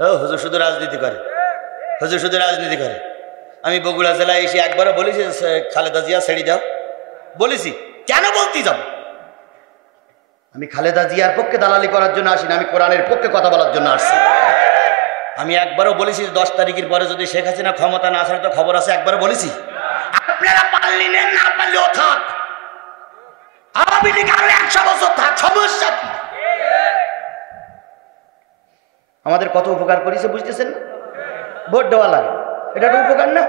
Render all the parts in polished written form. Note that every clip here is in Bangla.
ও হুজুর শুধু রাজনীতি করে, হুজুর শুধু রাজনীতি করে। আমি বগুড়া জেলায় এসে একবারও বলেছি খালেদা জিয়া ছেড়ে দাও, বলেছি? কেন বলতে যাব? আমি খালেদা জিয়ার পক্ষে দালালি করার জন্য আসিনি, আমি কোরআনের পক্ষে কথা বলার জন্য আসছি। আমি একবারও বলেছি 10 তারিখের পরে যদি শেখ হাসিনা ক্ষমতা না আসে তো খবর আছে, একবারও বলেছি? আপনারা পারলি নেন, না পারলেও থাক, আওয়ামী লীগ আরো 100 বছর থাক, সমস্যা কি? আমাদের কত উপকার করেছে বুঝতেছেন না? ভোট দেওয়া লাগে, এটা তো উপকার না?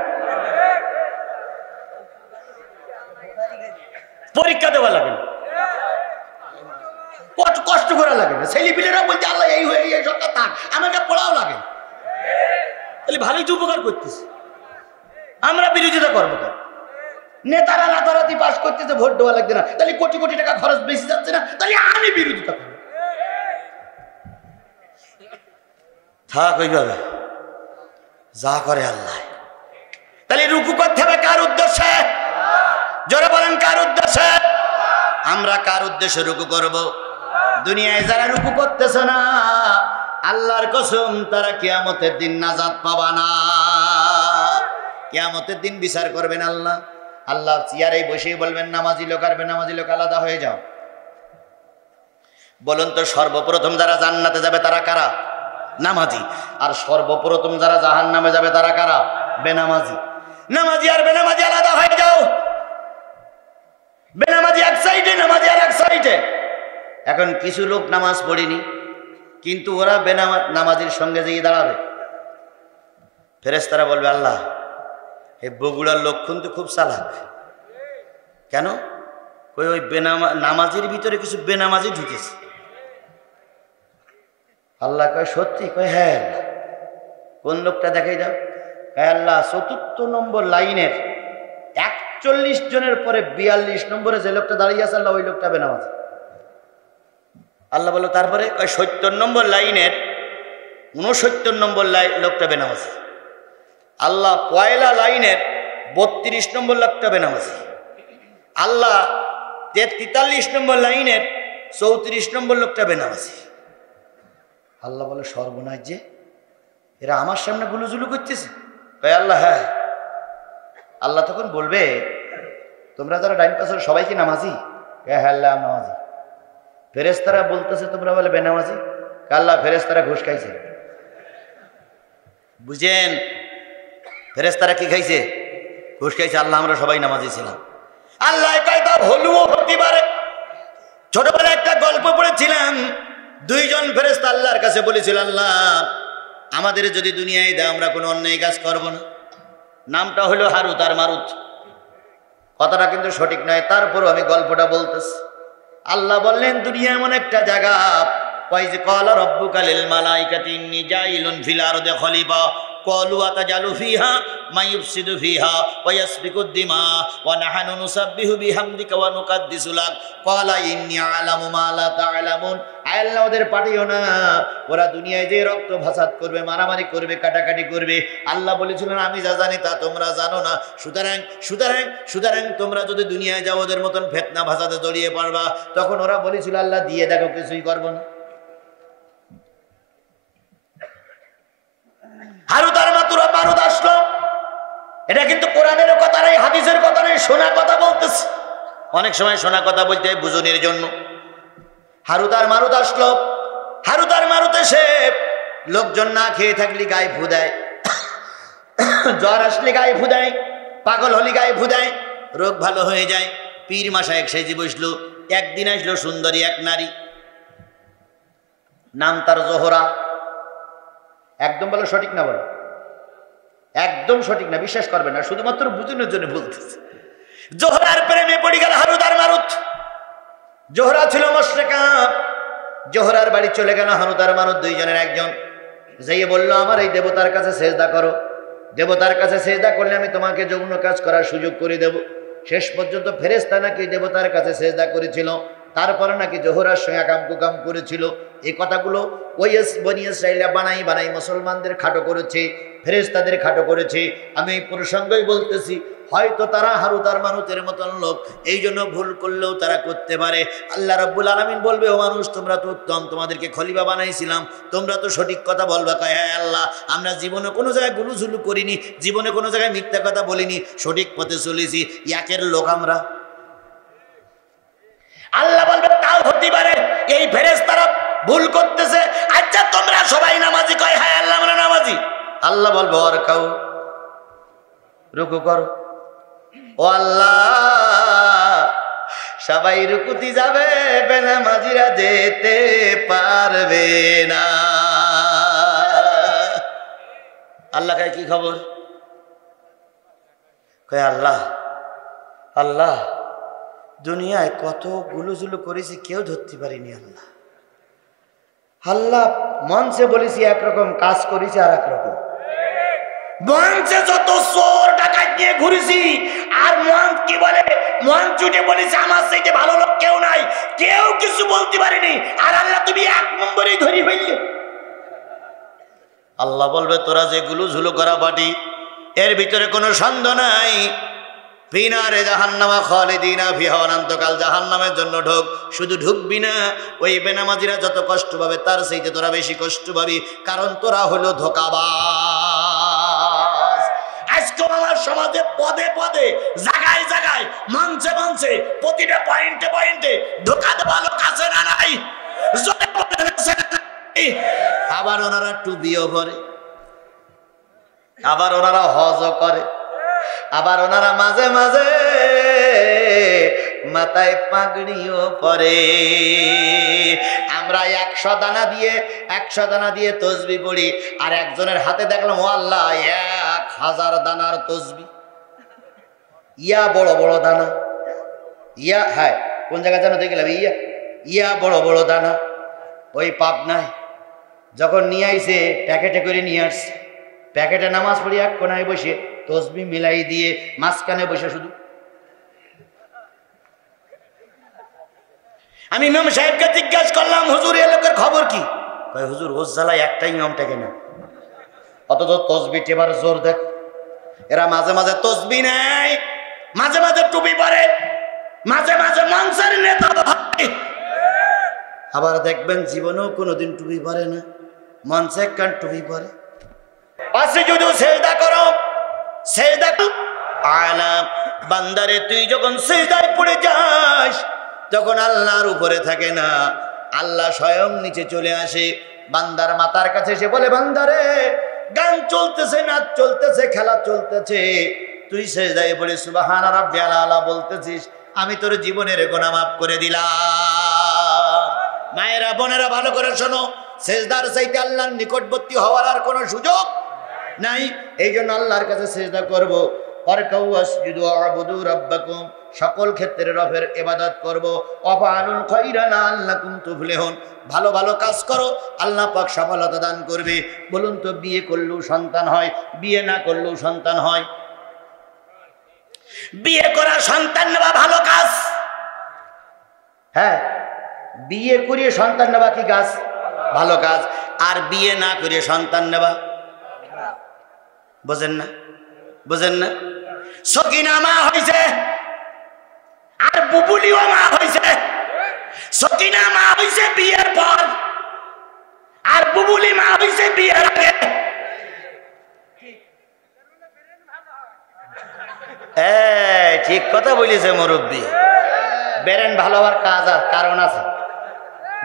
পরীক্ষা দেওয়া লাগে না, কত কষ্ট করা লাগে না, ছেলেপিলেরা বলছে আল্লাহ এই হয়ে এই সরকার থাক, আমাকে পড়াও লাগে, তাহলে ভালোই তো উপকার করতেছে। আমরা বিরোধিতা করবো কেন? নেতারা রাতারাতি পাস করতেছে, ভোট দেওয়া লাগবে না, তাহলে কোটি কোটি টাকা খরচ বেশি যাচ্ছে না, তাহলে আমি বিরোধিতা করবো। থাক ওইভাবে, যা করে আল্লাহ। তাহলে রুকু করতে হবে কার উদ্দেশ্যে? জোরে বলেন, কার উদ্দেশ্যে? আমরা কার উদ্দেশ্যে রুকু করব? দুনিয়ায় যারা রুকু করতেছে না, আল্লাহর কসম তারা কিয়ামতের দিন নাজাত পাবা না। কিয়ামতের দিন বিচার করবেন আল্লাহ। আল্লাহ চেয়ারে বসেই বলবেন নামাজি লোক আর বেনামাজি লোক আলাদা হয়ে যাও। বলুন তো, সর্বপ্রথম যারা জান্নাতে যাবে তারা কারা? নামাজি। আর সর্বপ্রথম যারা জাহান্নামে যাবে তারা কারা? বেনামাজি। নামাজি আর বেনামাজি আলাদা হয়ে যাও। বেনামাজি এক সাইডে, নামাজি আর এক সাইডে। এখন কিছু লোক নামাজ পড়েনি, কিন্তু ওরা নামাজির সঙ্গে যেয়ে দাঁড়াবে, ফেরেশতারা বলবে আল্লাহ এই বগুড়ার লোক কিন্তু খুব চালাক। কেন? ওই নামাজির ভিতরে কিছু বেনামাজি ঢুকেছে। আল্লাহ কয় সত্যি? কয় হ্যাঁ। কোন লোকটা দেখাই দাও। হ্যাঁ আল্লাহ, ৪র্থ নম্বর লাইনের ৪১ জনের পরে ৪২ নম্বরে যে লোকটা দাঁড়িয়ে আছে আল্লাহ ওই লোকটা বেনামাজি। আল্লাহ বলল তারপরে? কয় ৭০ নম্বর লাইনের ৬৯ নম্বর লোকটা বেনামাজি। আল্লাহ পয়লা লাইনের ৩২ নম্বর লোকটা বেনামাজি। আল্লাহ ৪৩ নম্বর লাইনের ৩৪ নম্বর লোকটা বেনামাজি। আল্লাহ বলে সর্বনাশ, যে এরা আমার সামনে গুলুজুলু করতেছে। কয় আল্লাহ হ্যাঁ। আল্লাহ তখন বলবে তোমরা যারা ডাইন পাশে সবাই কি নামাজি? হ্যাঁ আল্লাহ নামাজি। ফেরেশতারা বলতেছে তোমরা বলে বেনামাজি। আল্লাহ ফেরেশতারা ঘুষ খাইছে। বুঝেন? ফেরেশতারা কি খাইছে? ঘুষ খাইছে। আল্লাহ আমরা সবাই নামাজি ছিলাম। আল্লাহ কয় তা হলুও হতে পারে। ছোটবেলায় একটা গল্প পড়েছিলাম, 2 জন ফেরেশতা আল্লাহর কাছে বলেছিল আল্লাহ আমাদের যদি দুনিয়ায় দেয় আমরা কোনো অন্যায় কাজ করব না। নামটা হলো হারুত আর মারুত। কথাটা কিন্তু সঠিক নয়, তারপরও আমি গল্পটা বলতেছি। আল্লাহ বললেন দুনিয়া এমন একটা জায়গা, কয় যে ক্বালা রাব্বুকা লিল মালাইকাতি ইন্নী জাইলুন ফিল আরদি খলিফা ক্বালু আতাজালু ফিহা মা ইফসিদু ফিহা ওয়া ইয়াসফিকুদ দিমা ওয়া নাহনু নুসাব্বিহু বিহামদিকা ওয়া নুকাদ্দিসু লাক ক্বালা ইন্নী আ'লামু মা লা তা'লামুন। আয় আল্লাহ ওদের পাঠিও না, ওরা দুনিয়ায় যে রক্ত ফাসাদ করবে, মারামারি করবে, কাটাকাটি করবে। আল্লাহ বলেছিলেন আমি যা জানি তা তোমরা জানো না। সুতরাং তোমরা যদি দুনিয়ায় যাও ওদের মতন ফিতনা ফাসাদে জড়িয়ে পড়বা। তখন ওরা বলেছিল আল্লাহ দিয়ে দেখো কিছুই করবো না। হারুত আর মারুত আসলো। এটা কিন্তু কোরআনের কথা নাই, হাদিসের কথা নাই, শোনা কথা বলতেছে। অনেক সময় শোনা কথা বলতে হয় বুঝনের জন্য। হারুত আর মারুত আসলো। হারুত আর মারুত এসে লোকজন না খেয়ে থাকলে গায়ে ফু দেয়, জ্বর আসলে গায়ে ফু দেয়, পাগল হলে গায়ে ফু দেয়, রোগ ভালো হয়ে যায়। পীর মাশায়েখ সেজে বসলো। একদিন আসলো সুন্দরী এক নারী, নাম তার জোহরা। একদম বলো সঠিক না? বলো একদম সঠিক না, বিশ্বাস করবে না, শুধুমাত্র বুঝানোর জন্য বলতেছে। জোহরার প্রেমে পড়ে গেল হারুত আর মারুত। জোহরা ছিল মুশরিকা। জোহরার বাড়ি চলে গেল হারুত আর মারুত 2 জনের একজন। যাইয়ে বলল আমার এই দেবতার কাছে সেজদা করো, দেবতার কাছে সেজদা করলে আমি তোমাকে যৌন কাজ করার সুযোগ করে দেব। শেষ পর্যন্ত ফেরেশতা নাকি দেবতার কাছে সেজদা করেছিল, তারপরে নাকি জোহরার সঙ্গে কাম কুকাম করেছিল। এই কথাগুলো বনি ইসরাঈলা বানাই মুসলমানদের খাটো করেছে, ফেরেশতাদের খাটো করেছে। আমি এই প্রসঙ্গই বলতেছি, হয়তো তারা হারুত আর মারুতের মতন লোক, এই জন্য ভুল করলেও তারা করতে পারে। আল্লাহ রাব্বুল আলামিন বলবে, ও মানুষ তোমরা তো উত্তম, তোমাদেরকে খলিফা বানাইছিলাম, তোমরা তো সঠিক কথা বলবা। কয় হ্যাঁ আল্লাহ, আমরা জীবনে কোনো জায়গায় গুলুঝুলু করিনি, জীবনে কোনো জায়গায় মিথ্যা কথা বলিনি, সঠিক পথে চলেছি, একের লোক আমরা। আল্লাহ বলবে তাও হতে পারে এই ফেরেশতারা ভুল করতেছে, আচ্ছা তোমরা সবাই নামাজি? কয় হ্যাঁ আল্লাহ আমরা নামাজি। আল্লাহ বলবে আর কাউ রুকু করো। ও আল্লাহ, সবাই রুকুতি যাবে, বেনামাজিরা যেতে পারবে না। আল্লাহ কয় কি খবর? কয় আল্লাহ আল্লাহ দুনিয়ায় কত গুলুজুলু করেছি, কেউ ধরতে পারিনি। আল্লাহ আল্লাহ মঞ্চে বলেছি একরকম, কাজ করেছি আর একরকম। মঞ্চে যত চোর ডাকাত নিয়ে ঘুরেছি, আর মঞ্চ কি বলে, মঞ্চ উঠে বলেছি আমার চাইতে ভালো লোক কেউ নাই, কেউ কিছু বলতে পারিনি। আর আল্লাহ তুমি এক নম্বরেই ধরি ফেললে। আল্লাহ বলবে তোরা যে গুলুঝুলু করা পাটি, এর ভিতরে কোনো সন্দেহ নাই, ফিনারে জাহান্নামা খালিদিনা ফিহা, অনন্তকাল জাহান্নামের জন্য ঢোক। শুধু ঢুকবি না, ওই বেনামাজিরা যত কষ্ট পাবে তার চাইতে তোরা বেশি কষ্ট পাবি, কারণ তোরা হলো ধোঁকাবাজ। আজকে আমার সমাজে পদে পদে, জায়গায় জায়গায়, মঞ্চে মঞ্চে, প্রতিটা পয়েন্টে পয়েন্টে ধোঁকা দেওয়া লোক আছে না নাই? আবার ওনারা টুপিও পরে, আবার ওনারা হজও করে, আবার ওনারা মাঝে মাঝে মাথায় পাগড়িও পরে। আমরা 100 দানা দিয়ে তসবি পড়ি, আর একজনের হাতে দেখলাম ও আল্লাহ 1000 দানার তসবি, ইয়া বড় বড় দানা, ইয়া হ্যাঁ কোন জায়গায় যেন দেখলাম, ইয়া বড় বড় দানা। ওই পাবনায় যখন নিয়ে আইছে, প্যাকেটে করে নিয়ে আসছে, প্যাকেটে নামাজ পড়ি এক কোনায় বসে তসবি মিলাই দিয়ে মাঝখানে বসে শুধু। আমি ইমাম সাহেবকে জিজ্ঞাসা করলাম, হুজুর এ লোকের খবর কি? কয় হুজুর ওর জ্বালায় একটাই ইমাম টেকে না, অথচ তসবি টেবার জোর দেখ। এরা মাঝে মাঝে তসবি নেয়, মাঝে মাঝে টুপি পরে, মাঝে মাঝে মঞ্চের নেতা হয়, আবার দেখবেন জীবনেও কোনোদিন টুপি পরে না, মঞ্চে একখান টুপি পরে। পাশে যদি সেজদা করো, সেজদা আলা বান্দারে, তুই যখন সেজদায় পড়ে যাস তখন আল্লাহর উপরে থাকে না, আল্লাহ স্বয়ং নিচে চলে আসে, বান্দার মাথার কাছে এসে বলে বান্দারে গান চলতেছে, নাচ চলতেছে, খেলা চলতেছে, তুই সেজদায় পড়ে সুবহান রাব্বিয়াল আলা বলতেছিস, আমি তোর জীবনের গুনাহ মাফ করে দিলাম। মায়েরা বোনেরা ভালো করে শোনো, সেজদার চাইতে আল্লাহর নিকটবর্তী হওয়ার আর কোনো সুযোগ নাই। এই জন্য আল্লাহর কাছে সেজদা করব, ওয়ারকাউ ওয়াসজুদু ওয়া'বুদু রাব্বাকুম, সকল ক্ষেত্রে রবের ইবাদত করব। ওয়াফআলুল খায়রা লাআল্লাকুম তুফলিহুন, ভালো ভালো কাজ করো, আল্লাহ পাক সফলতা দান করবে। বলুন তো, বিয়ে করলেও সন্তান হয়, বিয়ে না করলেও সন্তান হয়? বিয়ে করা সন্তান নেওয়া ভালো কাজ। হ্যাঁ, বিয়ে করিয়ে সন্তান নেওয়া কি কাজ? ভালো কাজ। আর বিয়ে না করিয়ে সন্তান নেওয়া, বোঝেন না? বোঝেন না? সকিনা মা হয়েছে আর বুবুলিও মা হয়েছে। সকিনা মা হয়েছে বিয়ের পর, আর বুবুলি মা হয়েছে বিয়ের আগে। ঠিক কথা বলেছে মুরব্বী, বেরেন ভালো হওয়ার কারণ আছে।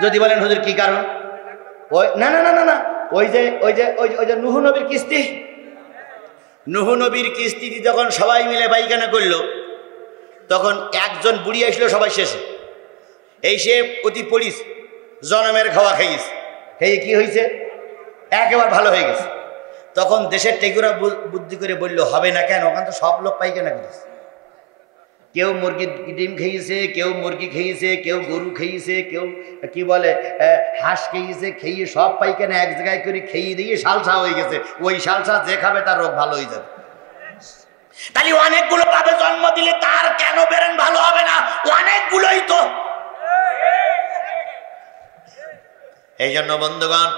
যদি বলেন হুজুর কি কারণ? ওই না না না না না ওই যে নুহ নবীর কিস্তি, নুহ নবীর কিস্তিতে যখন সবাই মিলে পায়খানা করলো, তখন একজন বুড়ি আসলো সবাই শেষে, এই সে অতি পড়িস জনমের খাওয়া খাইয়েছে, খেয়ে কি হয়েছে? একেবারে ভালো হয়ে গেছে। তখন দেশের টেকুরা বুদ্ধি করে বলল, হবে না কেন, ওখান তো সব লোক পায়খানা করেছে। কেউ মুরগির ডিম খেয়েছে, কেউ মুরগি খেয়েছে, কেউ গরু খেয়েছে, কেউ কি বলে হাঁস খেয়েছে, খেয়ে সব পায়খানা এক জায়গায় করে খেয়ে দিয়ে সালসা হয়ে গেছে। ওই সালসা যে খাবে তার রোগ ভালো হয়ে যাবে। তাহলে অনেকগুলো পাবে জন্ম দিলে তার কেন বেরেন ভালো হবে না? অনেকগুলোই তো। এই জন্য বন্ধুগণ,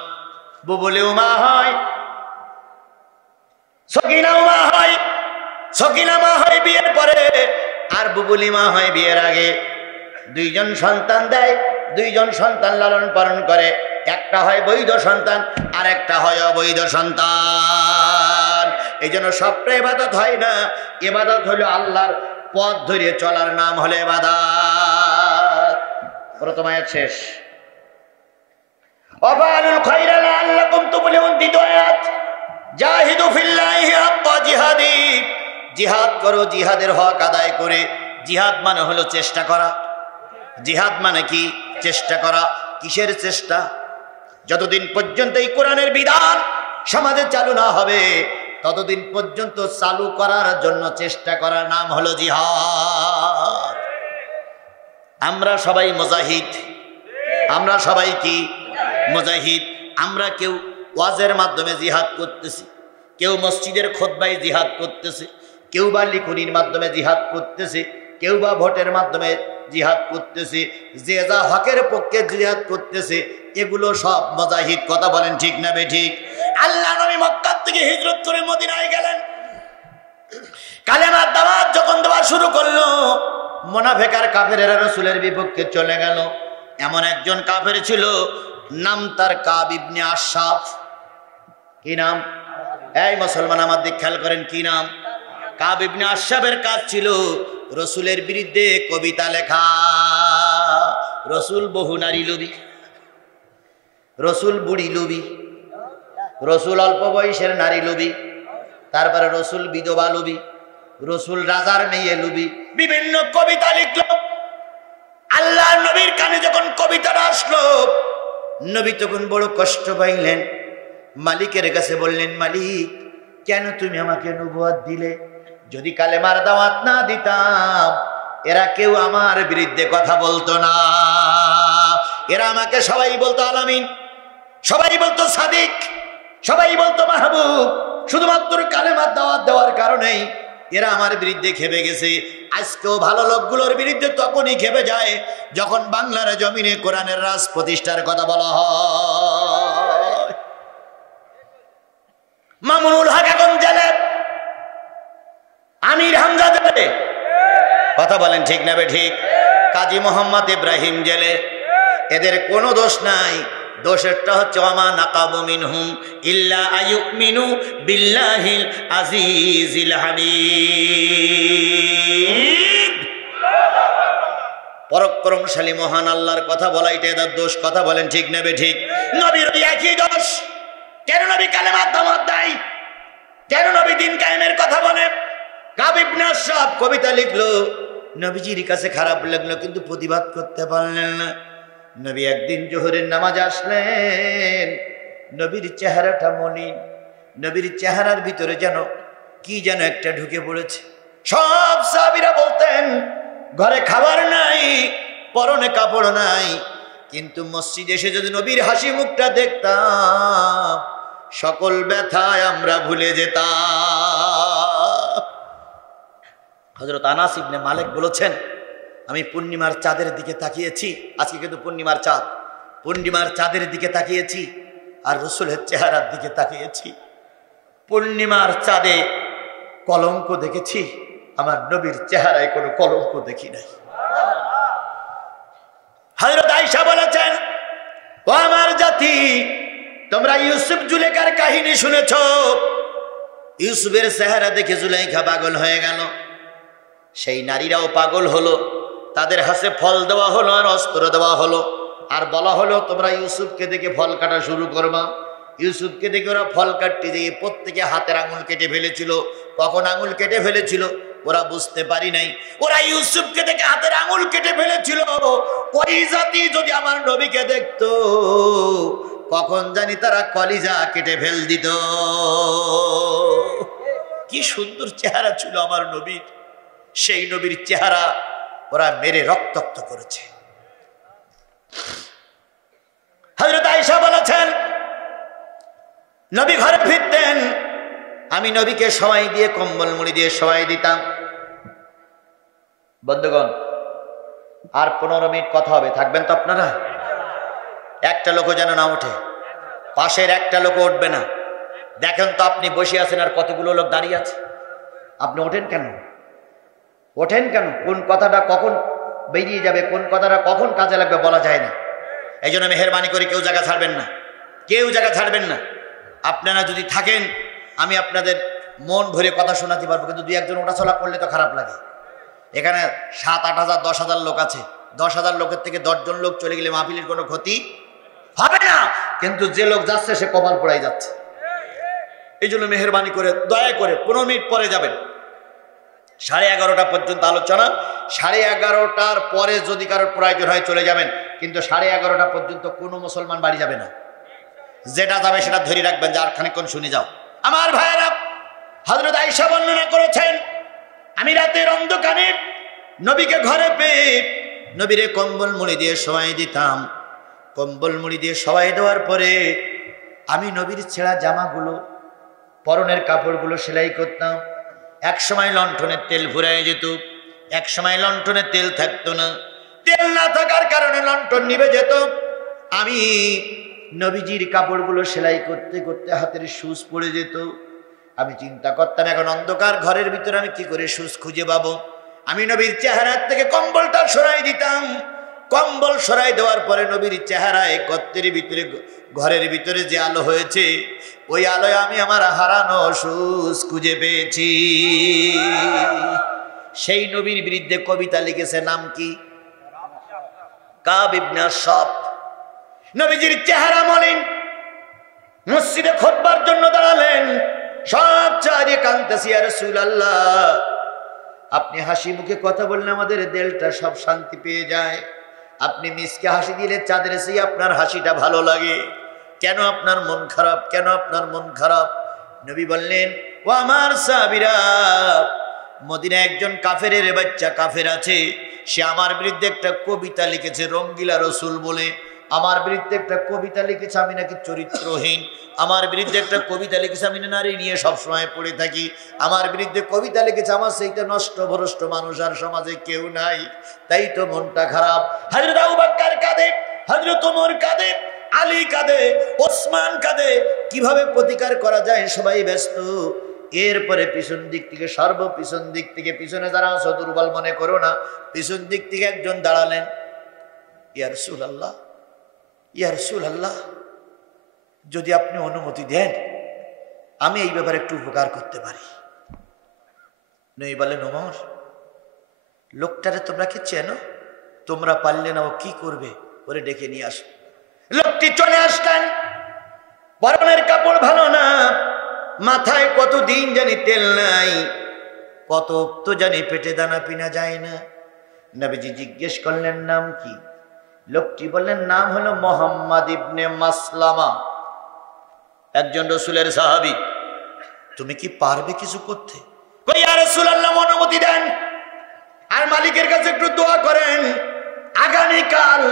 বুবুলিও মা হয়, সকিনাও মা হয়, সকিনা মা হয় বিয়ের পরে, আর বুবুলি মা হয় বিয়ের আগে। দুইজন সন্তান দেয়, দুইজন সন্তান লালন পালন করে। একটা হয় বৈধ সন্তান, আর একটা হয় অবৈধ সন্তান। এই জন্য সবটা ইবাদত হয় না। ইবাদত হলো আল্লাহর পথ ধরে চলার নাম হলো ইবাদত। প্রথম আয়াত শেষ। ওয়াফআলুল খায়রা লাআল্লাকুম তুফলিহুন, দ্বিতীয় আয়াত। জাহিদু ফিল্লাহি হাক্কা জিহাদি, জিহাদ করো জিহাদের হক আদায় করে। জিহাদ মানে হলো চেষ্টা করা। জিহাদ মানে কি? চেষ্টা করা। কিসের চেষ্টা? যতদিন পর্যন্ত এই কোরআনের বিধান সমাজে চালু না হবে ততদিন পর্যন্ত চালু করার জন্য চেষ্টা করার নাম হলো জিহাদ। আমরা সবাই মুজাহিদ, আমরা সবাই কি মুজাহিদ। আমরা কেউ ওয়াজের মাধ্যমে জিহাদ করতেছি, কেউ মসজিদের খুতবায় জিহাদ করতেছে, কেউ বা লিখনির মাধ্যমে জিহাদ করতেছে, কেউ বা ভোটের মাধ্যমে জিহাদ করতেছে, যে যা হকের পক্ষে জিহাদ করতেছে, এগুলো সব মুজাহিদ। কথা বলেন ঠিক না বেঠিক? আল্লাহ নবী মক্কা থেকে হিজরত করে মদিনায় গেলেন। কালেমার দাওয়াত যখন দেওয়া শুরু করলো, মুনাফিক আর কাফেরেরা রাসূলের বিপক্ষে চলে গেল। এমন একজন কাফের ছিল, নাম তার কাব ইবনে আশরাফ। কি নাম? এই মুসলমান আমার দিক খেয়াল করেন, কি নাম? কাব ইবনে আশরাফের কাজ ছিল রসুলের বিরুদ্ধে কবিতা লেখা। রসুল বহু নারী লোভী, রসুল বুড়ি লোভী, রসুল অল্প বয়সের নারী লোভী, তারপরে রসুল বিধবা লোভী, রসুল রাজার মেয়ে লোভী, বিভিন্ন কবিতা লিখল। আল্লাহ নবীর কানে যখন কবিতাটা আসলো, নবী তখন বড় কষ্ট পাইলেন। মালিকের কাছে বললেন, মালিক কেন তুমি আমাকে নবুয়ত দিলে? যদি কালেমার দাওয়াত না দিতাম এরা কেউ আমার বিরুদ্ধে কথা বলতো না। এরা আমাকে সবাই বলতো আলামিন, সবাই বলতো সাদিক, সবাই বলতো মাহবুব। শুধুমাত্র কালেমার দাওয়াত দেওয়ার কারণেই এরা আমার বিরুদ্ধে খেপে গেছে। আজকেও ভালো লোকগুলোর বিরুদ্ধে তখনই খেপে যায় যখন বাংলার জমিনে কোরআনের রাজ প্রতিষ্ঠার কথা বলা হয়। মামুনুল হক এখন জেলে, আমির হামজা জেলে। কথা বলেন ঠিক না বেঠিক? কাজী মোহাম্মদ ইব্রাহিম জেলে। এদের কোনো দোষ নাই। দোষেরটা হচ্ছে ওয়ামা নাকামু মিনহুম ইল্লা আইয়ুমিনু বিল্লাহিল আজিজিল হামিদ। পরাক্রমশালী মহান আল্লাহর কথা বলা এটা এদের দোষ। কথা বলেন ঠিক না বেঠিক? নবীর একই দোষ। কেন নবী কালেমার দাওয়াত দেয়? কেন নবী দিন কায়েমের কথা বলে? কাব ইবনে আশরাফ কবিতা লিখলো, নবীজির কাছে খারাপ লাগলো কিন্তু প্রতিবাদ করতে পারলেন না। নবী একদিন জোহরের নামাজ আসলেন, নবীর চেহারাটা মলিন, নবীর চেহারার ভিতরে যেন কি যেন একটা ঢুকে পড়েছে। সব সাহাবীরা বলতেন ঘরে খাবার নাই, পরনে কাপড় নাই, কিন্তু মসজিদে এসে যদি নবীর হাসি মুখটা দেখতাম সকল ব্যথায় আমরা ভুলে যেতাম। হযরত আনাস ইবনে মালিক বলেছেন, আমি পূর্ণিমার চাঁদের দিকে তাকিয়েছি। আজকে কিন্তু পূর্ণিমার চাঁদ, পূর্ণিমার চাঁদের দিকে তাকিয়েছি আর রসুলের চেহারার দিকে তাকিয়েছি। পূর্ণিমার চাঁদে কলঙ্ক দেখেছি, আমার নবীর চেহারায় কোনো কলঙ্ক দেখি নাই। হযরত আয়েশা বলেছেন, ও আমার জাতি, তোমরা ইউসুফ জুলেখার কাহিনী শুনেছ। ইউসুফের চেহারা দেখে জুলেখা পাগল হয়ে গেল, সেই নারীরাও পাগল হলো। তাদের হাতে ফল দেওয়া হলো আর অস্ত্র দেওয়া হলো, আর বলা হলো তোমরা ইউসুফকে দেখে ফল কাটা শুরু করবা। ইউসুফকে দেখে ওরা ফল কাটতে গিয়ে প্রত্যেকে হাতের আঙুল কেটে ফেলেছিল। কখন আঙুল কেটে ফেলেছিল ওরা বুঝতে পারি নাই। ওরা ইউসুফকে দেখে হাতের আঙুল কেটে ফেলেছিল। ওই জাতি যদি আমার নবীকে দেখতো কখন জানি তারা কলিজা কেটে ফেল দিত। কি সুন্দর চেহারা ছিল আমার নবীর। সেই নবীর চেহারা ওরা মেরে রক্তাক্ত করেছে। হযরত আয়েশা বলেছেন, নবী ঘরে ফিরতেন, আমি নবীকে সবাই দিয়ে কম্বল মুড়ি দিয়ে সবাই দিতাম। বন্ধুগণ, আর 15 মিনিট কথা হবে, থাকবেন তো আপনারা? একটা লোকও যেন না ওঠে, পাশের একটা লোক উঠবে না। দেখেন তো আপনি বসে আছেন আর কতগুলো লোক দাঁড়িয়ে আছে। আপনি ওঠেন কেন? ওঠেন কেন? কোন কথাটা কখন বেরিয়ে যাবে, কোন কথাটা কখন কাজে লাগবে বলা যায় না। এই জন্য মেহেরবানি করে কেউ জায়গা ছাড়বেন না, কেউ জায়গা ছাড়বেন না। আপনারা যদি থাকেন আমি আপনাদের মন ভরে কথা শোনাতে পারবো, কিন্তু দুই একজন ওঠাচলা করলে তো খারাপ লাগে। এখানে 7-8 হাজার 10 হাজার লোক আছে, 10 হাজার লোকের থেকে 10 জন লোক চলে গেলে মাহফিলের কোনো ক্ষতি হবে না, কিন্তু যে লোক যাচ্ছে সে কপাল পোড়াই যাচ্ছে। এই জন্য মেহেরবানি করে দয়া করে 15 মিনিট পরে যাবেন। 11:30 পর্যন্ত আলোচনা, 11:30টার পরে যদি কারোর প্রয়োজন হয় চলে যাবেন, কিন্তু 11:30 পর্যন্ত কোনো মুসলমান বাড়ি যাবে না। যেটা যাবে সেটা ধরে রাখবেন, যে আর খানিকক্ষণ শুনে যাও। আমার ভাইয়েরা, হযরত আয়েশা বর্ণনা করেছেন, আমি রাতের অন্ধকারে নবীকে ঘরে পেয়ে নবীরে কম্বল মুড়ি দিয়ে শোয়াই দিতাম। কম্বল মুড়ি দিয়ে শোয়াই দেওয়ার পরে আমি নবীর ছেঁড়া জামাগুলো, পরনের কাপড়গুলো সেলাই করতাম। এক সময় লণ্ঠনের তেল ফুরায় যেত, এক সময় লণ্ঠনের তেল থাকতো না। তেল না থাকার কারণে লণ্ঠন নিভে যেত। আমি নবীজির কাপড়গুলো সেলাই করতে করতে হাতের সুচ পড়ে যেত। আমি চিন্তা করতাম, এখন অন্ধকার ঘরের ভিতরে আমি কি করে সুচ খুঁজে পাবো। আমি নবীর চেহারার থেকে কম্বলটা সরাই দিতাম। কম্বল সরাই দেওয়ার পরে নবীর চেহারায় গর্তের ভিতরে, ঘরের ভিতরে যে আলো হয়েছে, ওই আলোয় আমি আমার হারানো সুচ খুঁজে পেয়েছি। সেই নবীর বিরুদ্ধে কবিতা লিখেছে, নাম কি? কাব ইবনে আশরাফ। নবীজির চেহারা মলিন, মসজিদে খুতবার জন্য দাঁড়ালেন, সব চারিয়ে কাঁদতেছি, ইয়া রাসূলুল্লাহ আপনি হাসি মুখে কথা বললে আমাদের দিলটা সব শান্তি পেয়ে যায়। আপনি মিসকে হাসি দিলে চাঁদের চেয়ে আপনার হাসিটা ভালো লাগে। কেন আপনার মন খারাপ? কেন আপনার মন খারাপ? নবী বললেন, ও আমার সাহাবীরা, মদিনায় একজন কাফেরের বাচ্চা কাফের আছে, সে আমার বিরুদ্ধে একটা কবিতা লিখেছে, রঙ্গিলা রসুল বলে। আমার বিরুদ্ধে একটা কবিতা লিখেছে, আমি নাকি চরিত্রহীন। আমার বিরুদ্ধে একটা কবিতা লিখেছে, আমি নারী নিয়ে সবসময় পড়ে থাকি। আমার বিরুদ্ধে কবিতা লিখেছে, আমার সেইটা নষ্ট ভ্রষ্ট মানুষ আর সমাজে কেউ নাই, তাই তো মনটা খারাপ। হযরত আবু বকর কাঁদে, হযরত ওমর কাঁদে, আলী কাঁদে, ওসমান কাঁদে। কিভাবে প্রতিকার করা যায় সবাই ব্যস্ত। এরপরে পিছন দিক থেকে, সর্বপিছন দিক থেকে, পিছনে যারা আছো দুর্বল মনে করো না, পিছন দিক থেকে একজন দাঁড়ালেন, ইয়া রাসূলুল্লাহ, ইয়া রাসূলুল্লাহ যদি আপনি অনুমতি দেন আমি এই ব্যাপারে একটু উপকার করতে পারি। নবী বলেন, ওমর লোকটারে তোমরা কি চেনো? তোমরা পারলে না ও কি করবে, ওরে ডেকে নিয়ে আসো। লোকটি চলে আসলেন, পরনের কাপড় ভালো না, মাথায় কতদিন জানি তেল নাই, কত তো জানি পেটে দানা পিনা যায় না। নবীজি জিজ্ঞেস করলেন, নাম কি? লোকটি বললেন, নাম হলো মুহাম্মদ ইবনে মাসলামা, একজন রাসূলের সাহাবী। তুমি কি পারবে কিছু করতে? কই, ইয়া রাসূলুল্লাহ অনুমতি দেন, আর মালিকের কাছে একটু দোয়া করেন, আগামীকাল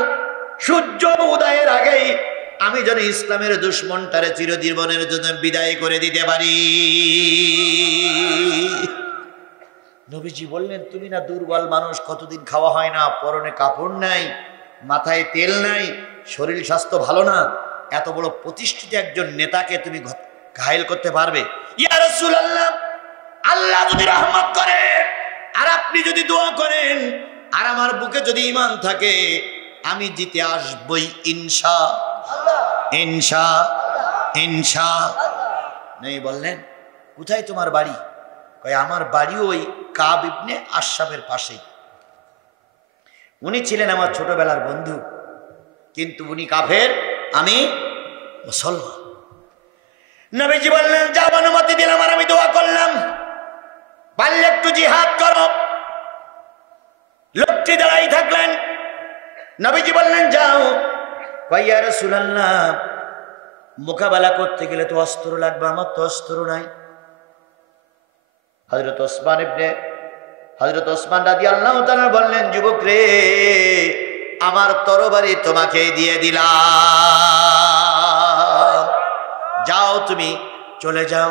সূর্য উদয়ের আগেই আমি যেন ইসলামের দুশমনটারে চিরজীবনের জন্য বিদায় করে দিতে পারি। নবীজি বললেন, তুমি না দুর্বল মানুষ, কতদিন খাওয়া হয় না, পরনে কাপড় নাই, মাথায় তেল নাই, শরীর স্বাস্থ্য ভালো না, এত বড় প্রতিষ্ঠিত একজন নেতাকে তুমি ঘায়েল করতে পারবে? ইয়া রাসূলুল্লাহ, আল্লাহ যদি রহমত করে আর আপনি যদি দোয়া করেন আর আমার বুকে যদি ঈমান থাকে, আমি জিতে আসবই ইনশাআল্লাহ, ইনশাআল্লাহ। নবী বললেন, কোথায় তোমার বাড়ি? কয়, আমার বাড়ি ওই কাব ইবনে আশরাফের পাশেই। উনি ছিলেন আমার ছোটবেলার বন্ধু, কিন্তু উনি কাফের, আমি মুসলমান। নবীজি বললেন, যাও, অনুমতি দিলাম আর আমি দোয়া করলাম, পারলে একটু জিহাদ করো। লোকটি দাঁড়াই থাকলেন। নবীজি বললেন, যাও। কয়, ইয়া রাসূলুল্লাহ মোকাবেলা করতে গেলে তো অস্ত্র লাগবে, আমার তো অস্ত্র নাই। হযরত ওসমান রাদিয়াল্লাহু তাআলা বললেন, যুবক রে, আমার তরবারি তোমাকে দিয়ে দিলাম, যাও তুমি চলে যাও।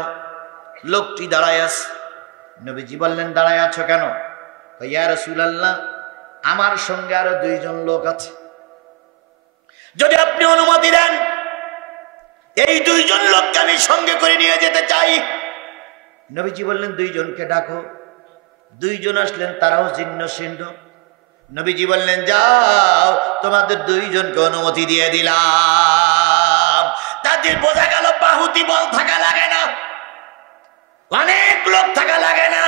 লোকটি দাঁড়ায় আছে। নবীজি বললেন, দাঁড়ায় আছো কেন? ইয়া রাসূলুল্লাহ আমার সঙ্গে আরো 2 জন লোক আছে, যদি আপনি অনুমতি দেন এই 2 জন লোককে আমি সঙ্গে করে নিয়ে যেতে চাই। নবীজি বললেন দুইজনকে ডাকো। দুইজন আসলেন, তারাও জীর্ণ শীর্ণ। নবীজি বললেন যাও, তোমাদের দুইজনকে অনুমতি দিয়ে দিলাম। তাদের বোঝা গেল বাহুতি বল থাকা লাগে না, অনেক লোক থাকা লাগে না,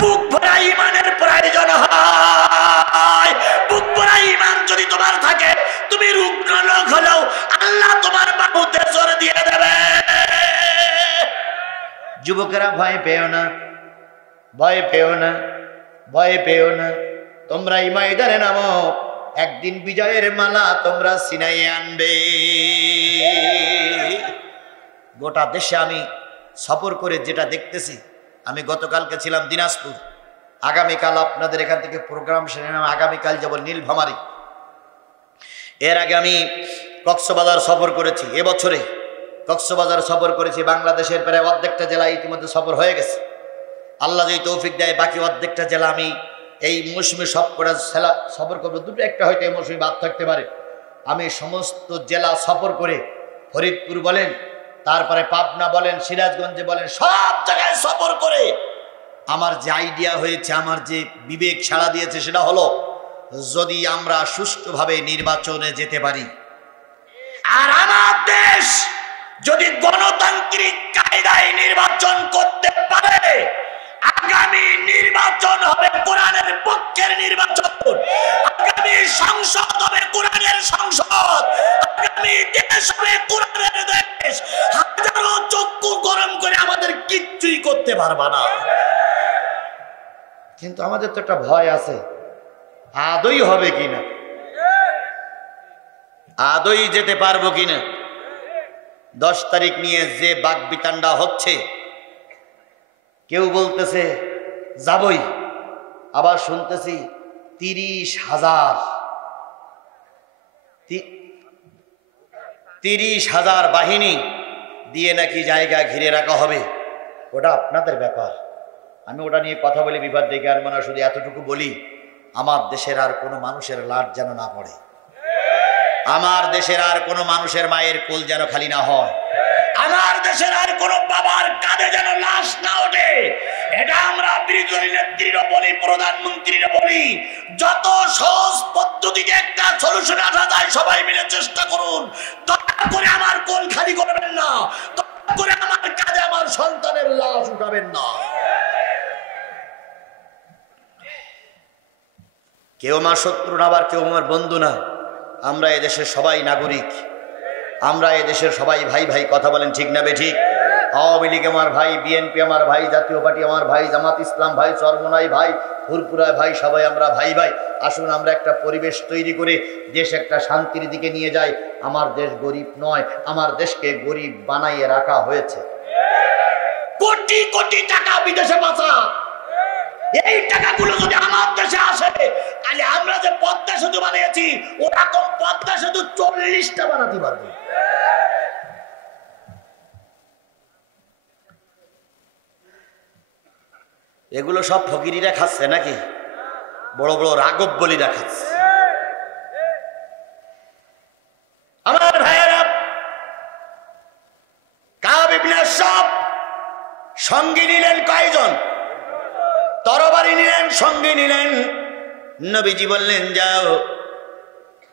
বুক ভরা ইমানের প্রয়োজন হয়। বুক ভরা ইমান যদি তোমার থাকে, তুমি রুগ্ন লোক হলেও আল্লাহ তোমার বাহুতে জোর দিয়ে দেবে। যুবকেরা ভয় পেও না, ভয় পেও না, ভয় পেও না। তোমরা এই ময়দানে নামো, একদিন বিজয়ের মালা তোমরা ছিনাইয়ে আনবে। গোটা দেশে আমি সফর করে যেটা দেখতেছি, আমি গতকালকে ছিলাম দিনাজপুর, আগামীকাল আপনাদের এখান থেকে প্রোগ্রাম সেরে আগামীকাল যাব নীলফামারী। এর আগে আমি কক্সবাজার সফর করেছি, এবছরে কক্সবাজার সফর করেছি। বাংলাদেশের প্রায় অর্ধেকটা জেলা ইতিমধ্যে সফর হয়ে গেছে। আল্লাহ যদি তৌফিক দেয়, বাকি অর্ধেকটা জেলা আমি এই মৌসুমে সব করে সফর করবো। দুটো একটা হয়তো এই মৌসুমে বাদ থাকতে পারে। আমি সমস্ত জেলা সফর করে, ফরিদপুর বলেন, তারপরে পাবনা বলেন, সিরাজগঞ্জে বলেন, সব জায়গায় সফর করে আমার যে আইডিয়া হয়েছে, আমার যে বিবেক সাড়া দিয়েছে, সেটা হলো যদি আমরা সুষ্ঠুভাবে নির্বাচনে যেতে পারি, আর আমার দেশ যদি গণতান্ত্রিক কায়দায় নির্বাচন করতে পারে, আগামী নির্বাচন হবে কোরআনের পক্ষের নির্বাচন, আগামী সংসদ হবে কোরআনের সংসদ, আগামী দেশ হবে কোরআনের দেশ। হাজারো চক্ষু গরম করে আমাদের কিচ্ছুই করতে পারবা না। কিন্তু আমাদের তো একটা ভয় আছে, আদৌ হবে কিনা, আদৌ যেতে পারবো কিনা। 10 তারিখ নিয়ে যে বাকবিতান্ডা হচ্ছে, কেউ বলতেছে যাবই, আবার শুনতেছি 30,000 বাহিনী দিয়ে নাকি জায়গা ঘিরে রাখা হবে। ওটা আপনাদের ব্যাপার, আমি ওটা নিয়ে কথা বলি বিবাদ ডেকে আনবো না। শুধু এতটুকু বলি, আমার দেশের আর কোনো মানুষের লাট যেন না পড়ে, আমার দেশের আর কোনো মানুষের মায়ের কোল যেন খালি না হয়, আমার দেশের আর কোন বাবার কাঁধে যেন লাশ না ওঠে। এটা আমরা বিরোধী দলের নেত্রীরা বলি, প্রধানমন্ত্রীরা বলি, যত সহজ পদ্ধতিতে একটা সলিউশন আসা যায় সবাই মিলে চেষ্টা করুন। দয়া করে আমার কোল খালি করবেন না, দয়া করে আমার কাঁধে আমার সন্তানের লাশ উঠাবেন না। কেউ আমার শত্রু না, আবার কেউ আমার বন্ধু না। আমরা এদেশের সবাই নাগরিক, আমরা এদেশের সবাই ভাই ভাই। কথা বলেন ঠিক না বেঠিক? আওয়ামী লীগ আমার ভাই, বিএনপি আমার ভাই, জাতীয় পার্টি আমার ভাই, জামাত ইসলাম ভাই, চরমোনাই ভাই, ফুরপুরায় ভাই, সবাই আমরা ভাই ভাই। আসুন আমরা একটা পরিবেশ তৈরি করে দেশ একটা শান্তির দিকে নিয়ে যাই। আমার দেশ গরিব নয়, আমার দেশকে গরিব বানাইয়ে রাখা হয়েছে। কোটি কোটি টাকা বিদেশে বাঁচা, এই টাকাগুলো যদি আমার দেশে আসে, তাহলে আমরা যে পদ্মা সেতু বানিয়েছি, ওরকম পদ্মা সেতু 40টা বানাতে পারবে। এগুলো সব ফকিরিরা খাচ্ছে নাকি? বড় বড় রাঘব বলিরা খাচ্ছে। আমার ভাইয়েরা, কাব ইবনে আশরাফ সঙ্গী নিলেন কয়জন? তরবারি নিলেন, সঙ্গে নিলেন। নবীজি বললেন যাও,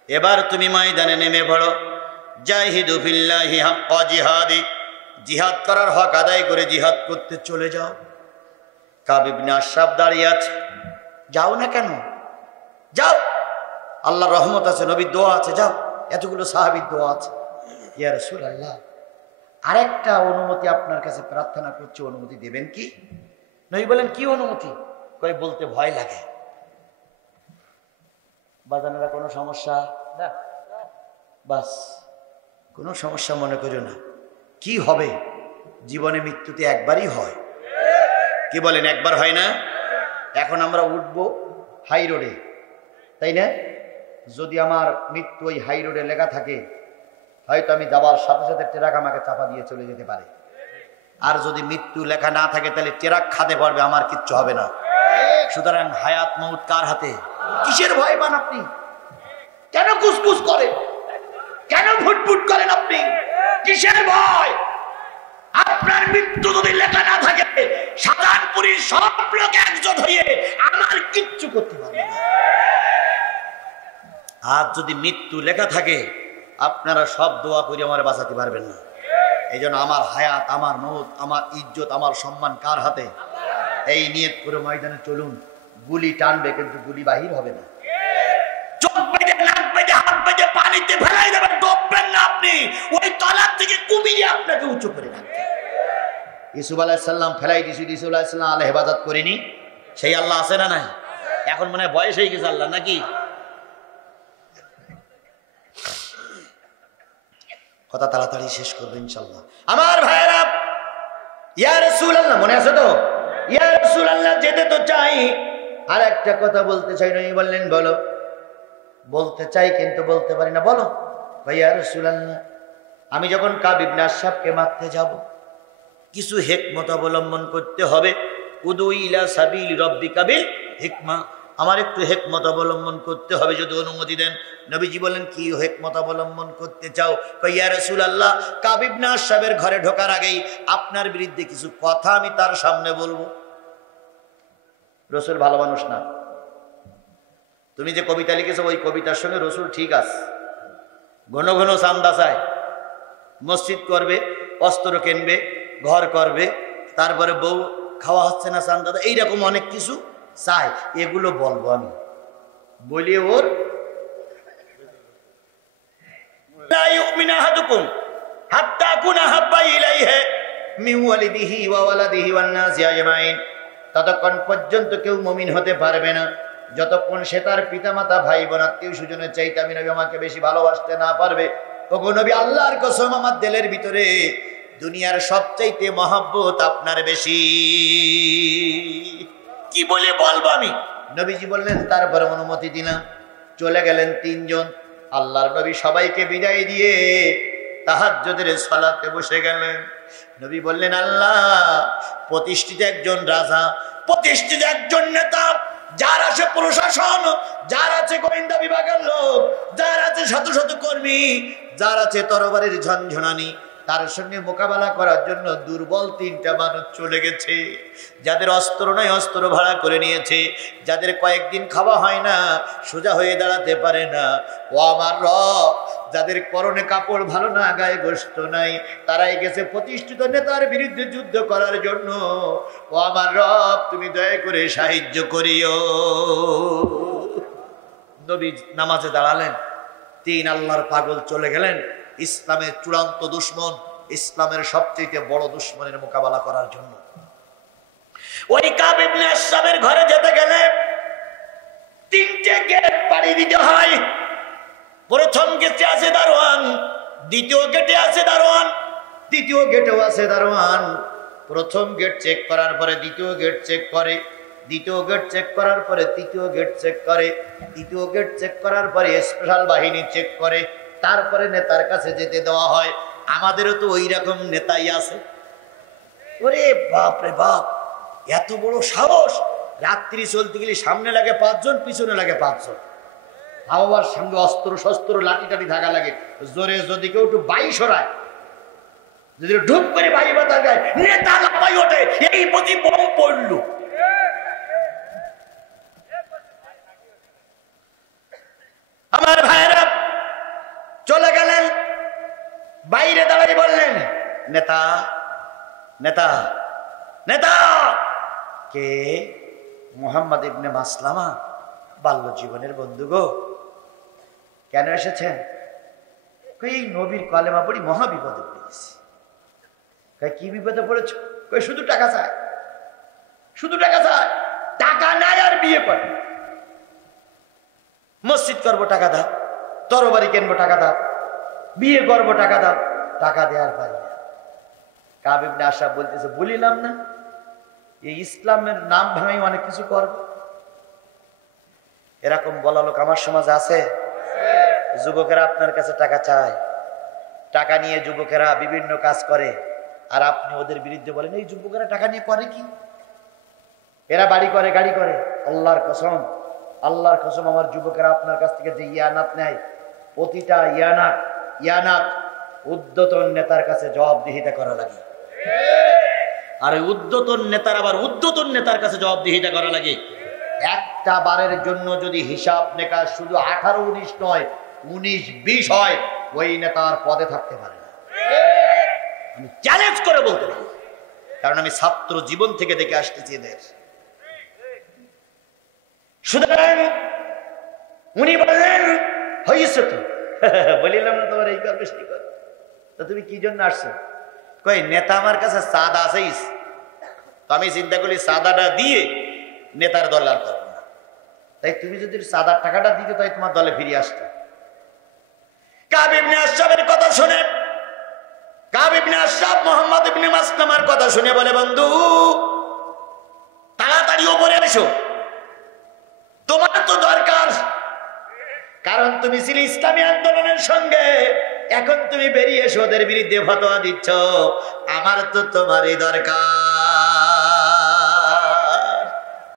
এবার তুমি ময়দানে নেমে পড়ো। জাহিদু ফিল্লাহি হাক্কা জিহাদি, জিহাদ করার হক আদায় করে জিহাদ করতে চলে যাও। কাব ইবনে আশরাফ দাঁড়িয়ে আছে, যাও না কেন? যাও, আল্লাহর রহমত আছে, নবীর দোয়া আছে, যাও। এতগুলো সাহাবীর দোয়া আছে। ইয়া রাসূলুল্লাহ, আরেকটা অনুমতি আপনার কাছে প্রার্থনা করছি, অনুমতি দেবেন কি? নবী বলেন কি অনুমতি? কই বলতে ভয় লাগে। বাজানেরা কোনো সমস্যা না? বাস, কোনো সমস্যা মনে করো না। কি হবে? জীবনে মৃত্যুতে একবারই হয়। কি বলেন, একবার হয় না? এখন আমরা উঠবো হাই রোডে, তাই না? যদি আমার মৃত্যু ওই হাই রোডে লেখা থাকে, হয়তো আমি যাবার সাথে সাথে ট্রাক আমাকে চাপা দিয়ে চলে যেতে পারে। আর যদি মৃত্যু লেখা না থাকে, তাহলে ট্রাক খাতে পারবে, আমার কিচ্ছু হবে না। সুতরাং হায়াত মউত কার হাতে? কিসের ভয় পান আপনি? কেন কুসকুস করেন? কেন ফুটফুট করেন আপনি? কিসের ভয়? আপনার মৃত্যু যদি লেখা না থাকে, শাহজাহানপুরীর সব লোক একজোট হয়ে আমার কিচ্ছু করতে পারবে না। আর যদি মৃত্যু লেখা থাকে, আপনারা সব দোয়া করে আমার বাঁচাতে পারবেন না। এই জন্য আমার হায়াত, আমার মৌত, আমার ইজ্জত, আমার সম্মান কার হাতে? এই নিয়ত করে ময়দানে চলুন। গুলি টানবে কিন্তু গুলি বাহির হবে না। চোখ বেঁধে, নাক বেঁধে, হাত বেঁধে পানিতে ফেলাই দেবেন, ডুববেন না আপনি। ওই তলার থেকে কুমিরে আপনাকে উঁচু করে রাখবে। ইউসুফ আলাইহিস সালাম ফেলাই দিয়েছিল, ইউসুফ আলাইহিস সালাম আল্লাহ হেফাজত করেনি। সেই আল্লাহ আছে না নাই? এখন মনে হয় বয়স হয়ে গেছে আল্লাহ, নাকি? কথা তাড়াতাড়ি শেষ করবো ইনশাল্লাহ। আমার ভাইয়েরা, ইয়া রাসূলুল্লাহ, মনে আছে তো? ইয়া রাসূলুল্লাহ, যেতে তো চাই, আর একটা কথা বলতে চাই। নবী বললেন বলো। বলতে চাই কিন্তু বলতে পারি না। বলো। ইয়া রাসূলুল্লাহ, আমি যখন কাব ইবনে আশরাফকে মারতে যাব, কিছু হিকমত অবলম্বন করতে হবে। উদু ইলা সাবিল রাব্বিকা বিল হিকমা, আমার একটু হিকমত অবলম্বন করতে হবে, যদি অনুমতি দেন। নবীজি বলেন, কি হিকমত অবলম্বন করতে চাও? ইয়া রাসূলুল্লাহ, কাব ইবনে আশরাফের ঘরে ঢোকার আগেই আপনার বিরুদ্ধে কিছু কথা আমি তার সামনে বলবো। রসুল ভালো মানুষ না? তুমি যে কবিতা লিখেছো ওই কবিতার সঙ্গে রসুল ঠিক আছে। ঘন ঘন চান্দা চায়, মসজিদ করবে, অস্ত্র কিনবে, ঘর করবে, তারপরে বউ খাওয়া হচ্ছে না চান্দা, এইরকম অনেক কিছু চাই। এগুলো বলবো আমি, বলিয়ে ওর লা ইউমিনু আহাদুকুম হাত্তা কুনা হাব্বা ইলাইহি মিন ওয়ালিদিহি ওয়া ওয়ালাদিহি ওয়ান নাসি আজমাইন, ততক্ষণ পর্যন্ত কেউ মুমিন হতে পারবে না যতক্ষণ সে তার পিতামাতা, ভাই বোন, আত্মীয় স্বজনের চাইতে আমি নবী আমাকে বেশি ভালোবাসতে না পারবে। ওগো নবী, আল্লাহর কসম, আমার দিলের ভিতরে দুনিয়ার সবচাইতে মহব্বত আপনার বেশি। কি বলে বলবো আমি? নবীজি বললেন, তারপরে অনুমতি দিলাম। চলে গেলেন তিনজন। আল্লাহর নবী সবাইকে বিদায় দিয়ে তাহাজ্জুদের সালাতে বসে গেলেন। নবী বললেন, আল্লাহ প্রতিষ্ঠিত একজন রাজা, প্রতিষ্ঠিত একজন নেতা, যার আছে প্রশাসন, যার আছে গোয়েন্দা বিভাগের লোক, যার আছে শত শত কর্মী, যার আছে তরবারির ঝনঝনানি, তার সঙ্গে মোকাবেলা করার জন্য দুর্বল তিনটা মানুষ চলে গেছে। যাদের অস্ত্র নয় অস্ত্র ভাড়া করে নিয়েছে, যাদের কয়েকদিন খাওয়া হয় না, সোজা হয়ে দাঁড়াতে পারে না। ও আমার রব, যাদের পরনে কাপড় ভালো না, গায়ে গোশত নাই, তারাই গেছে প্রতিষ্ঠিত নেতার বিরুদ্ধে যুদ্ধ করার জন্য। ও আমার রব, তুমি দয়া করে সাহায্য করিও। নবী নামাজে দাঁড়ালেন। তিন আল্লাহর পাগল চলে গেলেন ইসলামের চূড়ান্ত দুশ্মন, ইসলামের সবচেয়ে বড় দুশ্মনের মোকাবেলা করার জন্য। ওই কাব ইবনে আশরাফের ঘরে যেতে গেলে তিনটে গেট পাড়ি দিতে হয়। প্রথম গেটে আছে দারোয়ান, দ্বিতীয় গেটে আছে দারোয়ান, তৃতীয় গেটেও আছে দারোয়ান। প্রথম গেট চেক করার পরে দ্বিতীয় গেট চেক করে, দ্বিতীয় গেট চেক করার পরে তৃতীয় গেট চেক করে, তৃতীয় গেট চেক করার পরে স্পেশাল বাহিনী চেক করে, তারপরে নেতার কাছে যেতে দেওয়া হয়। আমাদেরও তো ওই রকম নেতাই আছে। ওরে বাপ রে বাপ, এত বড় সাহস! রাত্রি চলতে গেলে সামনে লাগে 5 জন, পিছনে লাগে 5 জন। বাবার সঙ্গে অস্ত্র শস্ত্র লাঠি টাঠি থাকা লাগে। জোরে যদি কেউ একটু বাই সরায়, যদি ঢুক করে বাই বাতা যায়, নেতা লাফাই ওঠে, এই বুঝি বোম পড়ল। আমার ভাইরা চলে গেলেন, বাইরে দাঁড়িয়ে বললেন, নেতা নেতা নেতা। কে? মুহাম্মদ ইবনে মাসলামা, বাল্য জীবনের বন্ধু গো। কেন এসেছেন? এই নবীর কলেমা পড়ি মহা বিপদে পড়েছি। কি বিপদে পড়েছ? শুধু টাকা চায়, শুধু টাকা চায়। টাকা নাই আর বিয়ে করে। মসজিদ করবো টাকা দাও, তরবারি কিনবো টাকা দাও, বিয়ে করবো টাকা দাও, টাকা দেওয়ার পারি না। কাব ইবনে আশরাফ বলতেছে, বলিলাম না এই ইসলামের নাম ভেঙে অনেক কিছু করবো। এরকম বলা লোক আমার সমাজে আছে। যুবকেরা আপনার কাছে টাকা চায়, টাকা নিয়ে যুবকেরা বিভিন্ন কাজ করে, আর আপনি ওদের বিরুদ্ধে বলেন এই যুবকেরা টাকা নিয়ে করে কি? এরা বাড়ি করে, গাড়ি করে। আল্লাহর কসম, আল্লাহর কসম, আমার যুবকেরা আপনার কাছ থেকে যে ইয়ানাত নেয়, প্রতিটা ইয়ানাত উদ্যতন নেতার কাছে জবাবদিহিতা করা লাগে। আর ওই উদ্যতন নেতার আবার উদ্যতন নেতার কাছে জবাবদিহিতা করা লাগে। একটা বারের জন্য যদি হিসাব নিকাশ শুধু 18-19 নয় 19-20 হয়, ওই নেতার পদে থাকতে পারে না। আমি চ্যালেঞ্জ করে বলতে পারি, কারণ আমি ছাত্র জীবন থেকে দেখে আসতেছি এদের। সুতরাং উনি বললেন হয়েছে তো, বলিলাম না তোমার এই কর বেশি কর, তা তুমি কি জন্য আসছো? কই নেতা আমার কাছে সাদা আছেইস, তো আমি চিন্তা করি সাদাটা দিয়ে নেতার দল আর করবো না, তাই তুমি যদি সাদার টাকাটা দিতে তাই তোমার দলে ফিরে আসতো। কাব ইবনে আশরাফের কথা শুনে, কাব ইবনে আশরাফ মুহাম্মদ ইবনে মাসলামার কথা শুনে বলে, বন্ধু তাড়াতাড়ি উপরে এসো, তোমার তো দরকার, কারণ তুমি ছিলে ইসলামী আন্দোলনের সঙ্গে, এখন তুমি বেরিয়ে এসো, ওদের বিরুদ্ধে ফতোয়া দিচ্ছ, আমার তো তোমারই দরকার।